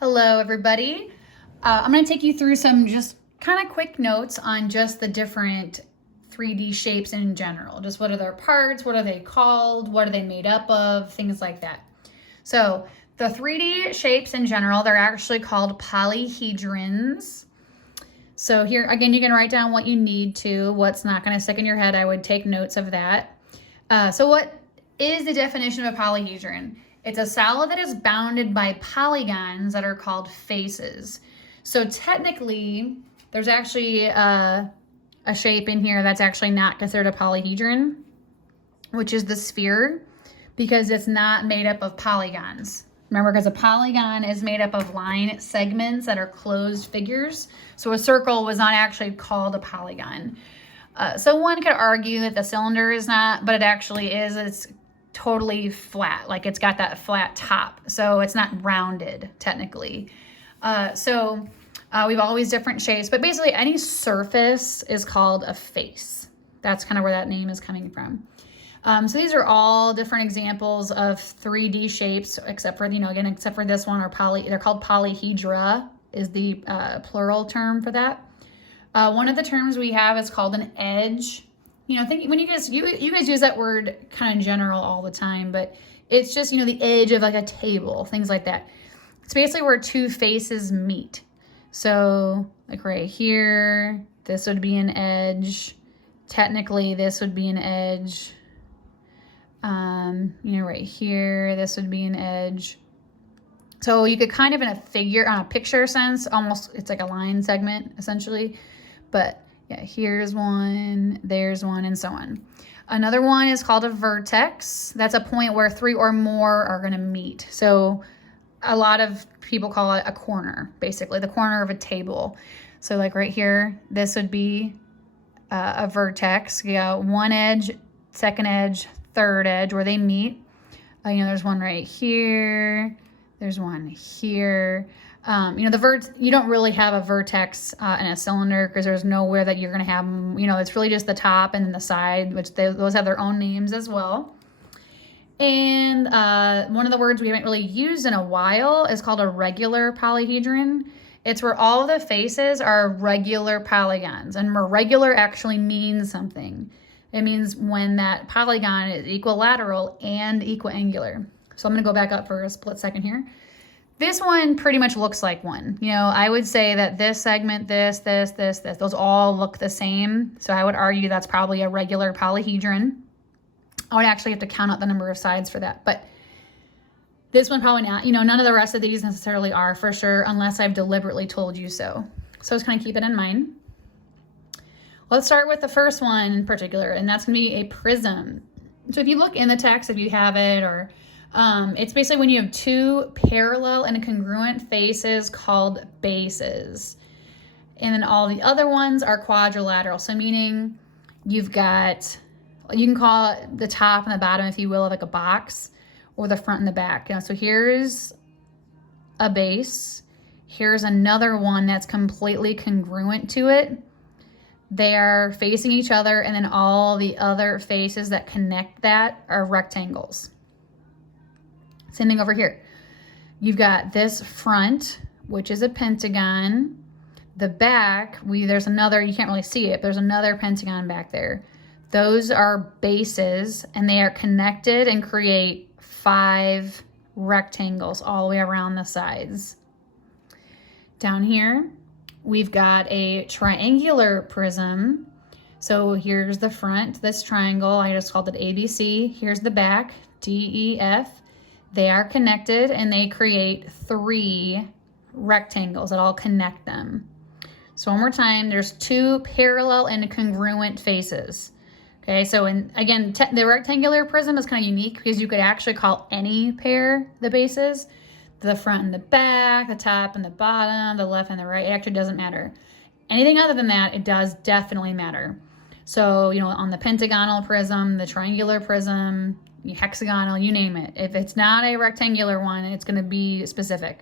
Hello, everybody. I'm going to take you through some just kind of quick notes on just the different 3D shapes in general. Just what are their parts, what are they called, what are they made up of, things like that. So the 3D shapes in general, they're actually called polyhedrons. So here, again, you can write down what you need to, what's not going to stick in your head. I would take notes of that. So what is the definition of a polyhedron? It's a solid that is bounded by polygons that are called faces. So technically, there's actually a shape in here that's actually not considered a polyhedron, which is the sphere, because it's not made up of polygons. Remember, because a polygon is made up of line segments that are closed figures. So a circle was not actually called a polygon. So one could argue that the cylinder is not, but it actually is. It's totally flat, like it's got that flat top, so it's not rounded technically. We've always different shapes, but basically any surface is called a face. That's kind of where that name is coming from. So these are all different examples of 3D shapes, except for, except for this one, they're called polyhedra is the plural term for that. One of the terms we have is called an edge. When you guys use that word kind of general all the time, but it's just, the edge of like a table, things like that. It's basically where two faces meet. So like right here, this would be an edge. Technically, this would be an edge. Right here, this would be an edge. So you could kind of, in a figure, on a picture sense, almost, it's like a line segment essentially, but yeah, here's one, there's one, and so on. Another one is called a vertex. That's a point where three or more are going to meet. So a lot of people call it a corner, basically, the corner of a table. So like right here, this would be a vertex. You got one edge, second edge, third edge where they meet. There's one right here. There's one here. You don't really have a vertex in a cylinder because there's nowhere that you're going to have them. It's really just the top and then the side, which those have their own names as well. And one of the words we haven't really used in a while is called a regular polyhedron. It's where all the faces are regular polygons, and regular actually means something. It means when that polygon is equilateral and equiangular. So I'm going to go back up for a split second here. This one pretty much looks like one. I would say that this segment, this, those all look the same. So I would argue that's probably a regular polyhedron. I would actually have to count out the number of sides for that. But this one probably not. None of the rest of these necessarily are for sure, unless I've deliberately told you so. So just kind of keep it in mind. Let's start with the first one in particular, and that's going to be a prism. So if you look in the text, if you have it, or it's basically when you have two parallel and congruent faces called bases. And then all the other ones are quadrilateral. So meaning you can call it the top and the bottom, if you will, of like a box, or the front and the back. So here's a base. Here's another one that's completely congruent to it. They are facing each other, and then all the other faces that connect that are rectangles. Same thing over here. You've got this front, which is a pentagon. The back, there's another, you can't really see it, but there's another pentagon back there. Those are bases, and they are connected and create 5 rectangles all the way around the sides. Down here, we've got a triangular prism. So here's the front, this triangle, I just called it ABC. Here's the back, DEF. They are connected, and they create 3 rectangles that all connect them. So one more time, there's 2 parallel and congruent faces. Okay, so again, the rectangular prism is kind of unique because you could actually call any pair the bases. The front and the back, the top and the bottom, the left and the right, it actually doesn't matter. Anything other than that, it does definitely matter. So, on the pentagonal prism, the triangular prism, hexagonal, you name it. If it's not a rectangular one, it's going to be specific.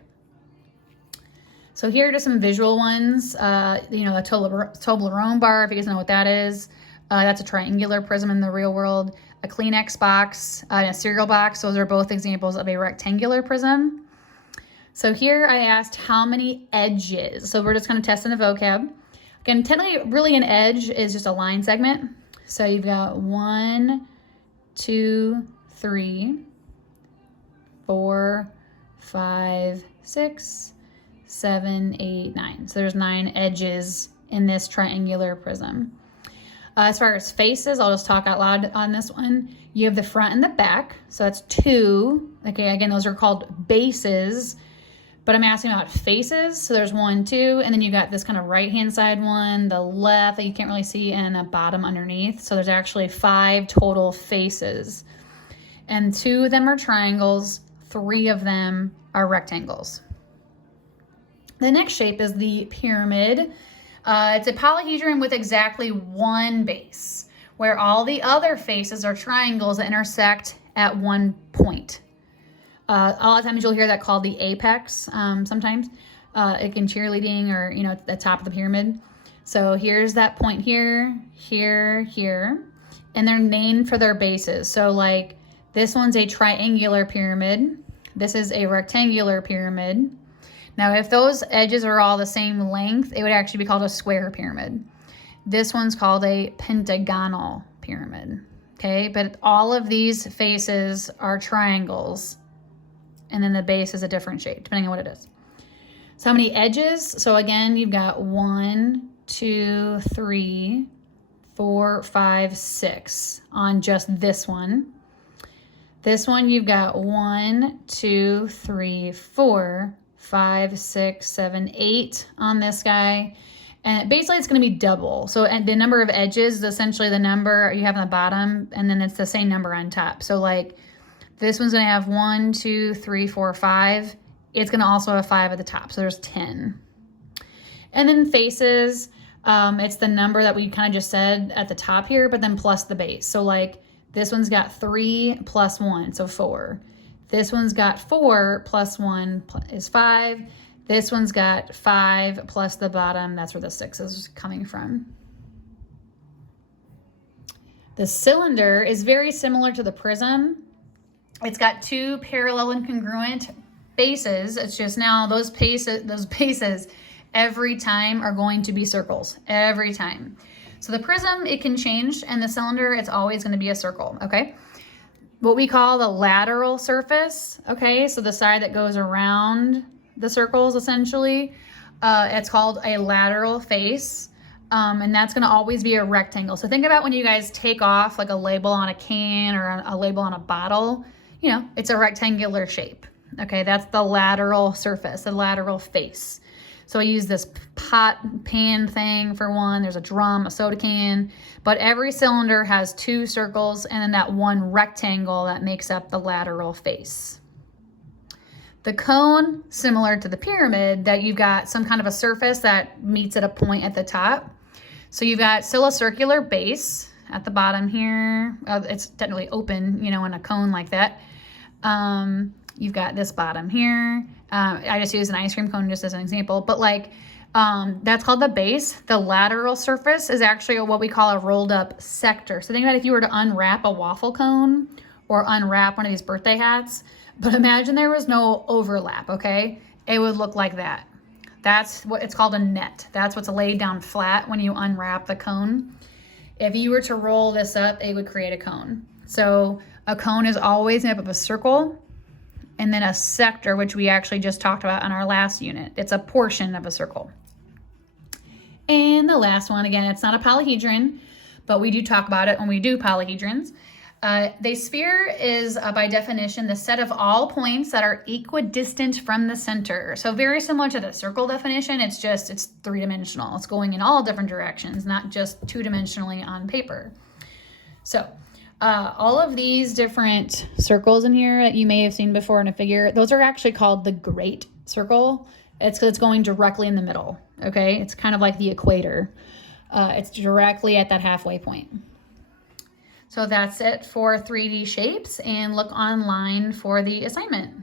So here are just some visual ones. A Toblerone bar, if you guys know what that is. That's a triangular prism in the real world. A Kleenex box, and a cereal box. Those are both examples of a rectangular prism. So here I asked how many edges. So we're just going to test in the vocab. Again, technically, really an edge is just a line segment. So you've got 1, 2, 3, 4, 5, 6, 7, 8, 9. So there's 9 edges in this triangular prism. As far as faces, I'll just talk out loud on this one. You have the front and the back. So that's 2. Okay, again, those are called bases. But I'm asking about faces. So there's 1, 2, and then you got this kind of right-hand side one, the left that you can't really see, and a bottom underneath. So there's actually 5 total faces. And 2 of them are triangles, 3 of them are rectangles. The next shape is the pyramid. It's a polyhedron with exactly 1 base, where all the other faces are triangles that intersect at 1 point. A lot of times you'll hear that called the apex sometimes, like in cheerleading or, you know, at the top of the pyramid. So here's that point here, here, here, and they're named for their bases. So like this one's a triangular pyramid. This is a rectangular pyramid. Now, if those edges are all the same length, it would actually be called a square pyramid. This one's called a pentagonal pyramid, okay? But all of these faces are triangles, and then the base is a different shape, depending on what it is. So how many edges? So again, you've got 1, 2, 3, 4, 5, 6 on just this one. This one, you've got 1, 2, 3, 4, 5, 6, 7, 8 on this guy. And basically it's going to be double. So the number of edges is essentially the number you have on the bottom, and then it's the same number on top. So like this one's going to have 1, 2, 3, 4, 5. It's going to also have 5 at the top. So there's 10. And then faces, it's the number that we kind of just said at the top here, but then plus the base. So like this one's got 3 plus 1, so 4. This one's got 4 plus 1 is 5. This one's got 5 plus the bottom. That's where the 6 is coming from. The cylinder is very similar to the prism. It's got 2 parallel and congruent bases. It's just now those bases every time are going to be circles, every time. So the prism, it can change, and the cylinder, it's always going to be a circle, okay? What we call the lateral surface, okay? So the side that goes around the circles, essentially, it's called a lateral face, and that's going to always be a rectangle. So think about when you guys take off like a label on a can or a label on a bottle, you know, it's a rectangular shape, okay? That's the lateral surface, the lateral face. So I use this pan thing for one. There's a drum, a soda can, but every cylinder has 2 circles and then that 1 rectangle that makes up the lateral face. The cone, similar to the pyramid, that you've got some kind of a surface that meets at a point at the top. So you've got still a circular base at the bottom here. It's technically open, you know, in a cone like that. You've got this bottom here. I just use an ice cream cone just as an example, but like that's called the base. The lateral surface is actually what we call a rolled up sector. So think about if you were to unwrap a waffle cone or unwrap one of these birthday hats, but imagine there was no overlap, okay? It would look like that. That's what it's called, a net. That's what's laid down flat when you unwrap the cone. If you were to roll this up, it would create a cone. So a cone is always made up of a circle and then a sector, which we actually just talked about on our last unit. It's a portion of a circle. And the last one, again, it's not a polyhedron, but we do talk about it when we do polyhedrons. The sphere is, by definition, the set of all points that are equidistant from the center. So very similar to the circle definition, it's 3-dimensional. It's going in all different directions, not just 2-dimensionally on paper. So all of these different circles in here that you may have seen before in a figure, those are actually called the great circle. It's because it's going directly in the middle, okay? It's kind of like the equator. It's directly at that halfway point. So that's it for 3D shapes, and look online for the assignment.